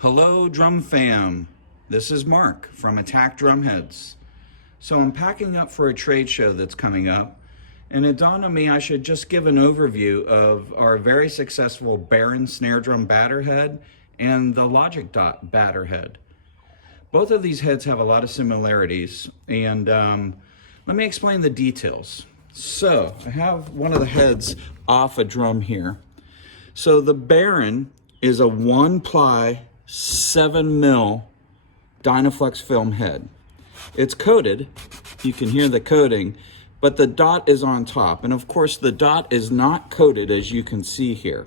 Hello drum fam, this is Mark from Attack Drumheads. So I'm packing up for a trade show that's coming up, and it dawned on me I should just give an overview of our very successful Baron snare drum batter head and the LOGICDOT batter head. Both of these heads have a lot of similarities, and let me explain the details. So I have one of the heads off a drum here. So the Baron is a 1-ply 7mm Dynaflex film head. It's coated, you can hear the coating, but the dot is on top. And of course the dot is not coated, as you can see here.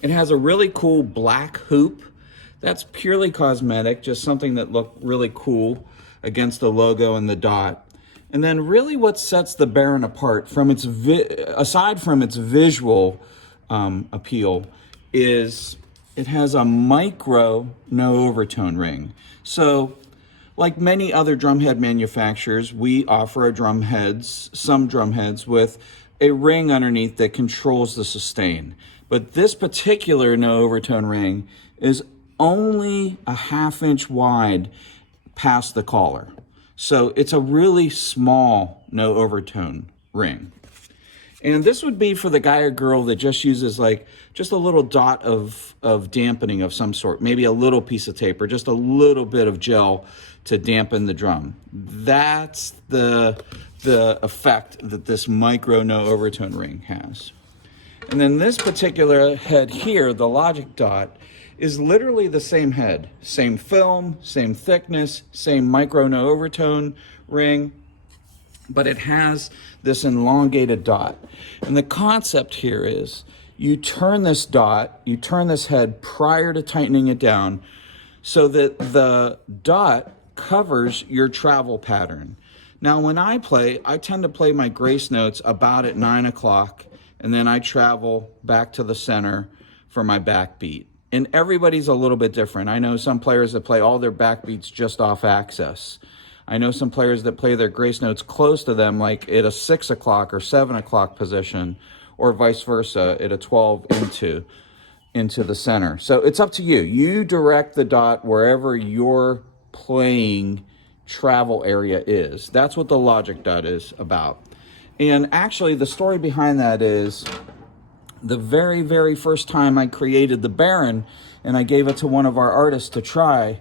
It has a really cool black hoop. That's purely cosmetic, just something that looked really cool against the logo and the dot. And then really what sets the Baron apart from its aside from its visual appeal is it has a micro no overtone ring. So like many other drumhead manufacturers, we offer our some drumheads with a ring underneath that controls the sustain. But this particular no overtone ring is only a 1/2 inch wide past the collar. So it's a really small no overtone ring. And this would be for the guy or girl that just uses just a little dot of dampening of some sort, maybe a little piece of tape or just a little bit of gel to dampen the drum. That's the effect that this micro no overtone ring has. And then this particular head here, the LOGICDOT, is literally the same head. Same film, same thickness, same micro no overtone ring, but it has this elongated dot. And the concept here is you turn this dot, you turn this head prior to tightening it down so that the dot covers your travel pattern. Now when I play, I tend to play my grace notes about at 9 o'clock, and then I travel back to the center for my backbeat. And everybody's a little bit different. I know some players that play all their backbeats just off access. I know some players that play their grace notes close to them, like at a 6 o'clock or 7 o'clock position, or vice versa, at a 12 into the center. So it's up to you. You direct the dot wherever your playing travel area is. That's what the LOGICDOT is about. And actually, the story behind that is the very, very first time I created the Baron and I gave it to one of our artists to try,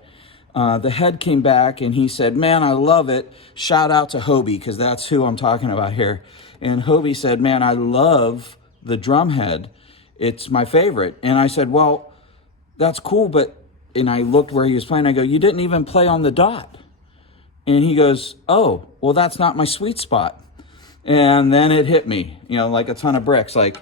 the head came back and he said, "Man, I love it." Shout out to Hobie, because that's who I'm talking about here. And Hobie said, "Man, I love the Drumhead. It's my favorite." And I said, "Well, that's cool, but," and I looked where he was playing. I go, "You didn't even play on the dot." And he goes, "Oh, well, that's not my sweet spot." And then it hit me, like a ton of bricks. Like,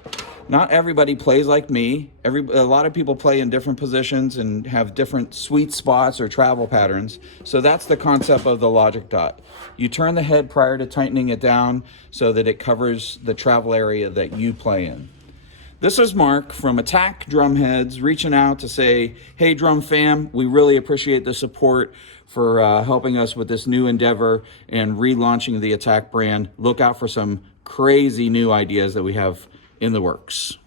not everybody plays like me. A lot of people play in different positions and have different sweet spots or travel patterns. So that's the concept of the LOGICDOT. You turn the head prior to tightening it down so that it covers the travel area that you play in. This is Mark from Attack Drumheads reaching out to say, hey drum fam, we really appreciate the support for helping us with this new endeavor and relaunching the Attack brand. Look out for some crazy new ideas that we have in the works.